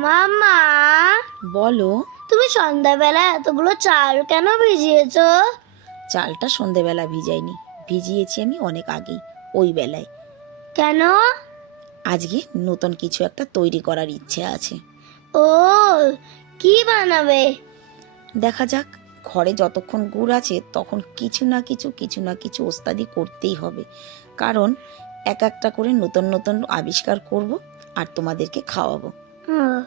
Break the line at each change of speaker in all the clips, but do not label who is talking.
মামা।
বলো।
তুমি সন্ধ্যাবেলা এতগুলো চাল কেন ভিজিয়েছো?
চালটা সন্ধেবেলা ভিজাইনি। ভিজিয়েছি আমি অনেক আগেই ওই বেলায়।
কেন?
আজকে নতুন কিছু একটা তৈরি করার ইচ্ছে আছে।
ও কি বানাবে?
দেখা যাক ঘরে যতক্ষণ গুড় আছে তখন কিছু না কিছু কিছু না কিছু ওস্তাদি করতেই হবে। কারণ এক একটা করে নতুন নতুন আবিষ্কার করব আর তোমাদেরকে খাওয়াবো।
হুম,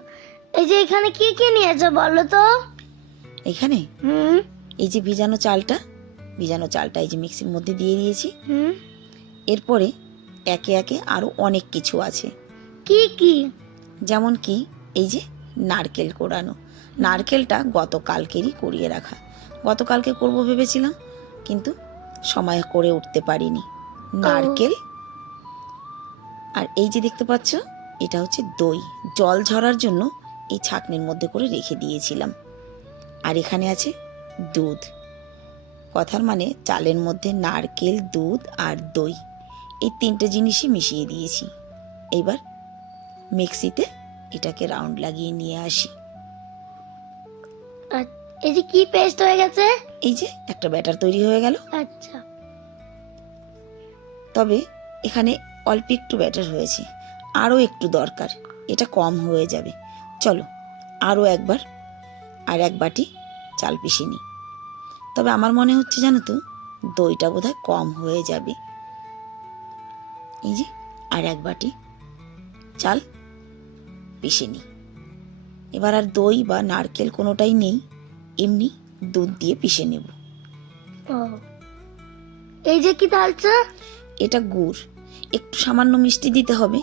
এই যে এখানে কি কি নিয়েছো বলো তো?
এখানে?
হুম।
এই যে ভিজানো চালটা ভিজানো চালটা এই যে মিক্সির মধ্যে দিয়ে দিয়েছি।
হুম।
এরপরে একে একে আরও অনেক কিছু আছে।
কি কি?
যেমন কি এই যে নারকেল কোড়ানো নারকেলটা গতকালকেরই করিয়ে রাখা। গতকালকে করব ভেবেছিলাম কিন্তু সময় করে উঠতে পারিনি। নারকেল। আর এই যে দেখতে পাচ্ছ এটা হচ্ছে দই। জল ঝরার জন্য এই ছাকনির মধ্যে করে রেখে দিয়েছিলাম। আর এখানে আছে দুধ। কথার মানে চালের মধ্যে নারকেল দুধ আর দই। এই তিনটে জিনিসই মিশিয়ে দিয়েছি। এইবার মিক্সিতে এটাকে রাউন্ড লাগিয়ে নিয়ে আসি।
এই যে কি পেস্ট হয়ে গেছে?
এই যে একটা ব্যাটার তৈরি হয়ে গেল।
আচ্ছা।
তবে এখানে অল্প একটু ব্যাটার হয়েছে। আরও একটু দরকার। এটা কম হয়ে যাবে। চলো আরও একবার আর এক বাটি চাল পিষে নিই। তবে আমার মনে হচ্ছে জানো তো দইটা বোধহয় কম হয়ে যাবে। এই যে আর এক বাটি চাল পিষে নিই। এবার আর দই বা নারকেল কোনোটাই নেই এমনি দুধ দিয়ে পিষে নেব।
এই যে কি ঢালছো?
এটা গুড় একটু সামান্য মিষ্টি দিতে হবে।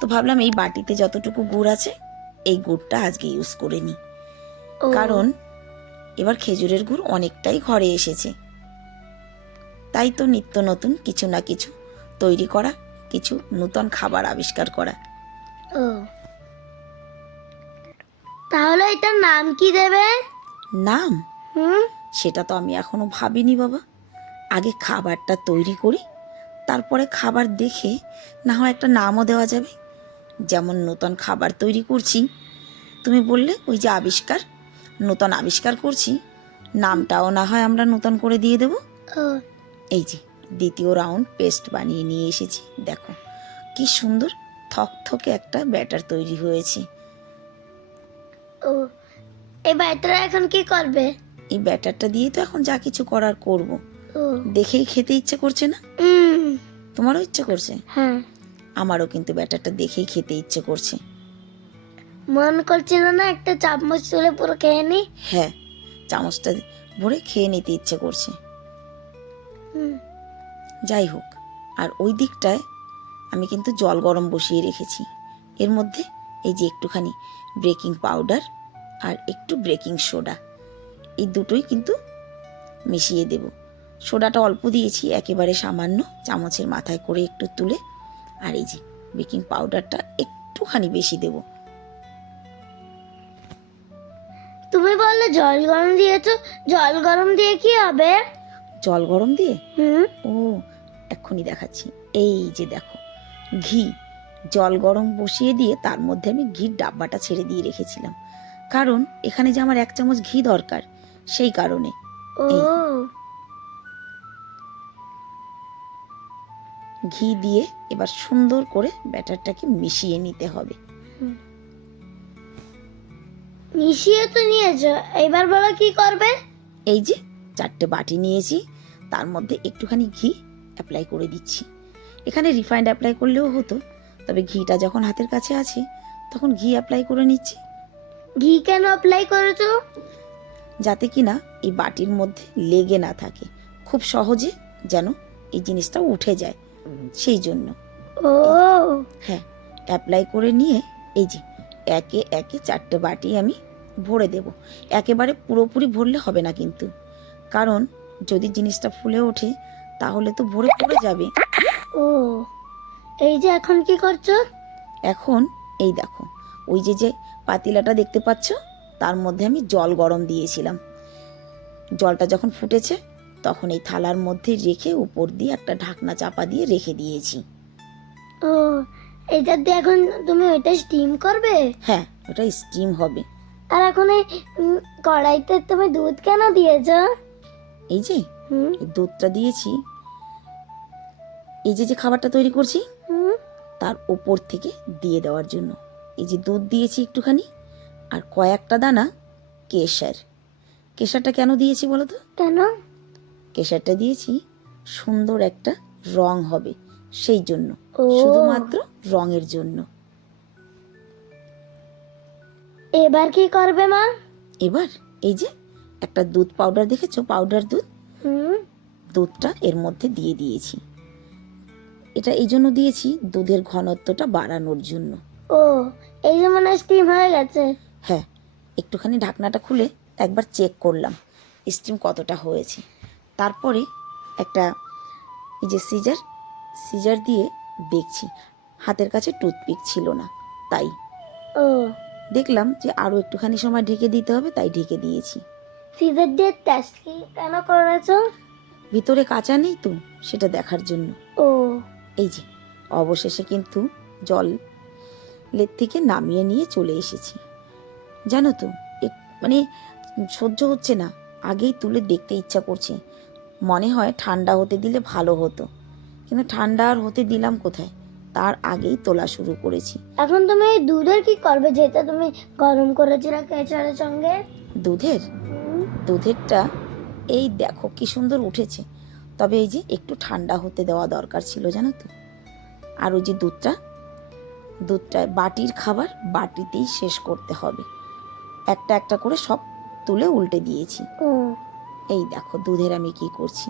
তো ভাবলাম এই বাটিতে যতটুকু গুড় আছে এই গুড়টা আজকে ইউজ করে নিই কারণ এবার খেজুরের গুড় অনেকটাই ঘরে এসেছে। তাই তো নিত্য নতুন কিছু না কিছু তৈরি করা কিছু নূতন খাবার আবিষ্কার করা।
ও। তাহলে এটার নাম কি দেবে?
নাম?
হুম?
সেটা তো আমি এখনও ভাবিনি বাবা। আগে খাবারটা তৈরি করি তারপরে খাবার দেখে না হয় একটা নামও দেওয়া যাবে। যেমন নতুন খাবার তৈরি করছি। তুমি বললে ওই যে আবিষ্কার নতুন আবিষ্কার করছি। নামটাও না হয় আমরা নতুন করে দিয়ে দেব। এই যে দ্বিতীয় রাউন্ড পেস্ট বানিয়ে নিয়ে এসেছি দেখো। কি সুন্দর থকথকে একটা ব্যাটার তৈরি হয়েছে।
ও এই এটা এখন কি করবে?
এই ব্যাটারটা দিয়ে তো এখন যা কিছু করার করব।
ও।
দেখেই খেতে ইচ্ছে করছে না? তোমারও ইচ্ছে করছে?
হ্যাঁ।
আমারও কিন্তু ব্যাটারটা দেখেই খেতে ইচ্ছে করছে।
মন করছিল না একটা চামচ তুলে পুরো খেয়ে নি?
হ্যাঁ চামচটা ভরে খেয়ে নিতে ইচ্ছে করছে। যাই হোক আর ওই দিকটায় আমি কিন্তু জল গরম বসিয়ে রেখেছি। এর মধ্যে এই যে একটুখানি বেকিং পাউডার আর একটু বেকিং সোডা এই দুটোই কিন্তু মিশিয়ে দেব। সোডাটা অল্প দিয়েছি একেবারে সামান্য চামচের মাথায় করে একটু তুলে আর এই যে বেকিং পাউডারটা একটুখানি বেশি দেবো।
তুমি বললে জল গরম দিয়েছ জল গরম দিয়ে কি হবে?
জল গরম দিয়ে?
হুম।
ও এক্ষুনি দেখাচ্ছি। এই যে দেখো ঘি। জল গরম বসিয়ে দিয়ে তার মধ্যে আমি ঘির ডাব্বাটা ছেড়ে দিয়ে রেখেছিলাম। কারণ এখানে যে আমার এক চামচ ঘি দরকার সেই কারণে।
ও।
ঘি দিয়ে এবার সুন্দর করে ব্যাটারটাকে মিশিয়ে নিতে হবে।
মিশিয়ে তো নিয়েছো এবার বলো কি করবে?
এই যে চারটে বাটি নিয়েছি তার মধ্যে একটুখানি ঘি অ্যাপ্লাই করে দিচ্ছি। এখানে রিফাইন্ড অ্যাপ্লাই করলেও হতো তবে ঘিটা যখন হাতের কাছে আছে তখন ঘি অ্যাপ্লাই করে নিচ্ছি।
ঘি কেন অ্যাপ্লাই করেছ?
যাতে কিনা এই বাটির মধ্যে লেগে না থাকে খুব সহজে যেন এই জিনিসটা উঠে যায়। সেই জন্য।
ও।
হ্যাঁ অ্যাপ্লাই করে নিয়ে এই যে একে একে চারটে বাটি আমি ভরে দেব। একেবারে পুরোপুরি ভরলে হবে না কিন্তু। কারণ যদি জিনিসটা ফুলে ওঠে তাহলে তো ভরে পড়ে যাবে।
ও এই যে এখন কি করছ?
এখন এই দেখো ওই যে যে পাতিলাটা দেখতে পাচ্ছ তার মধ্যে আমি জল গরম দিয়েছিলাম। জলটা যখন ফুটেছে তখন এই থালার মধ্যে রেখে উপর দিয়ে একটা ঢাকনা চাপা দিয়ে রেখে দিয়েছি।
ও এটা দিয়ে এখন তুমি ওইটা স্টিম করবে?
হ্যাঁ ওটা স্টিম হবে।
আর এখন এই কড়াইতে তুমি দুধ কেন দিয়েছ?
এই যে দুধটা দিয়েছি। এই যে যে খাবারটা তৈরি করছি তার ওপর থেকে দিয়ে দেওয়ার জন্য। এই যে দুধ দিয়েছি একটুখানি আর কয়েকটা দানা কেশর। কেশরটা কেন দিয়েছি বলো তো?
কেন?
কেশরটা দিয়েছি সুন্দর একটা রং হবে সেই জন্য শুধুমাত্র রঙের জন্য।
এবার কি করবে মা?
এবার এই যে একটা দুধ পাউডার দেখেছ? পাউডার দুধ? দুধটা এর মধ্যে দিয়ে দিয়েছি। এটা এই জন্য দিয়েছি দুধের ঘনত্বটা বাড়ানোর জন্য।
ও এই যে মনে স্টিম হয়ে গেছে।
হ্যাঁ একটুখানি ঢাকনাটা খুলে একবার চেক করলাম স্টিম কতটা হয়েছে। তারপরে একটা এই যে সিজার সিজার দিয়ে দেখছি। হাতের কাছে টুথপিক ছিল না তাই।
ও।
দেখলাম যে আরও একটুখানি সময় ঢেকে দিতে হবে তাই ঢেকে দিয়েছি।
সিজার দিয়ে টেস্ট কি কেন করেছ?
ভিতরে কাঁচা নেই তো সেটা দেখার জন্য।
ও।
এই যে অবশেষে কিন্তু জল লের থেকে নামিয়ে নিয়ে চলে এসেছি। জানো তো মানে সহ্য হচ্ছে না আগেই তুলে দেখতে ইচ্ছা করছে। মনে হয় ঠান্ডা হতে দিলে ভালো হতো। কিন্তু ঠান্ডা আর হতে দিলাম কোথায়? তার আগেই তোলা শুরু করেছি।
এখন তুমি দুধের কি করবে? যেটা তুমি গরম করেছিলে কেচারের সঙ্গে?
দুধের? দুধেরটা? এই দেখো কি সুন্দর উঠেছে। তবে এই যে একটু ঠান্ডা হতে দেওয়া দরকার ছিল জানো তো। আর ওই যে দুধটা? দুধটা বাটির খাবার বাটিতেই শেষ করতে হবে। একটা একটা করে সব তুলে উল্টে দিয়েছি। এই দেখো দুধের আমি কি করছি?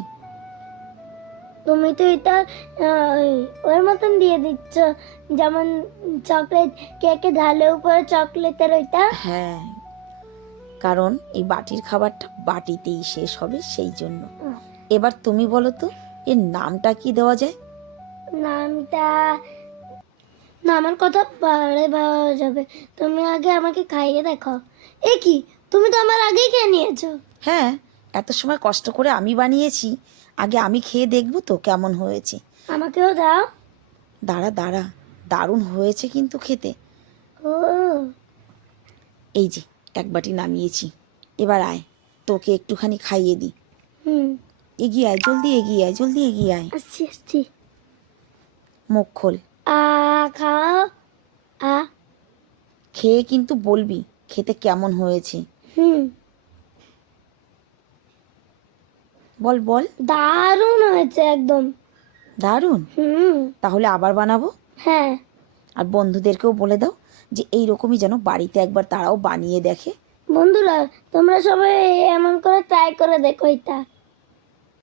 তুমি তো এটা ওর মতন দিয়ে দিচ্ছ যেমন চকলেট কেকে ঢালে উপরে চকলেটের ওইটা?
হ্যাঁ কারণ এই বাটির খাবারটা বাটিতেই শেষ হবে সেই জন্য। এবার তুমি বলো তো এর নামটা কি দেওয়া যায়?
নামটা না আমার কথা পরে ভাবা যাবে। তুমি আগে আমাকে খাইয়ে দেখো। এ কি? তুমি তো আমার আগেই খেয়ে নিয়েছো।
হ্যাঁ এত সময় কষ্ট করে আমি বানিয়েছি আগে আমি খেয়ে দেখব তো কেমন হয়েছে।
আমাকেও দাও।
দাঁড়া দাঁড়া দারুণ হয়েছে কিন্তু খেতে।
ও।
এই যে এক বাটি নামিয়েছি। এবার আয় তোকে একটুখানি খাইয়ে দিই।
হুম।
এগিয়ে আয় জলদি এগিয়ে আয় জলদি এগিয়ে আয়।
আসছি আসছি।
মুখ খোল।
আ খাও। আ।
খেয়ে কিন্তু বলবি খেতে কেমন হয়েছে।
হুম।
বল বল।
দারুণ হয়েছে একদম।
দারুণ?
হুম।
তাহলে আবার বানাবো?
হ্যাঁ।
আর বন্ধুদেরকেও বলে দাও যে এই রকমই যেন বাড়িতে একবার তারাও বানিয়ে দেখে।
বন্ধুরা তোমরা সবাই এমন করে ট্রাই করে দেখো এটা।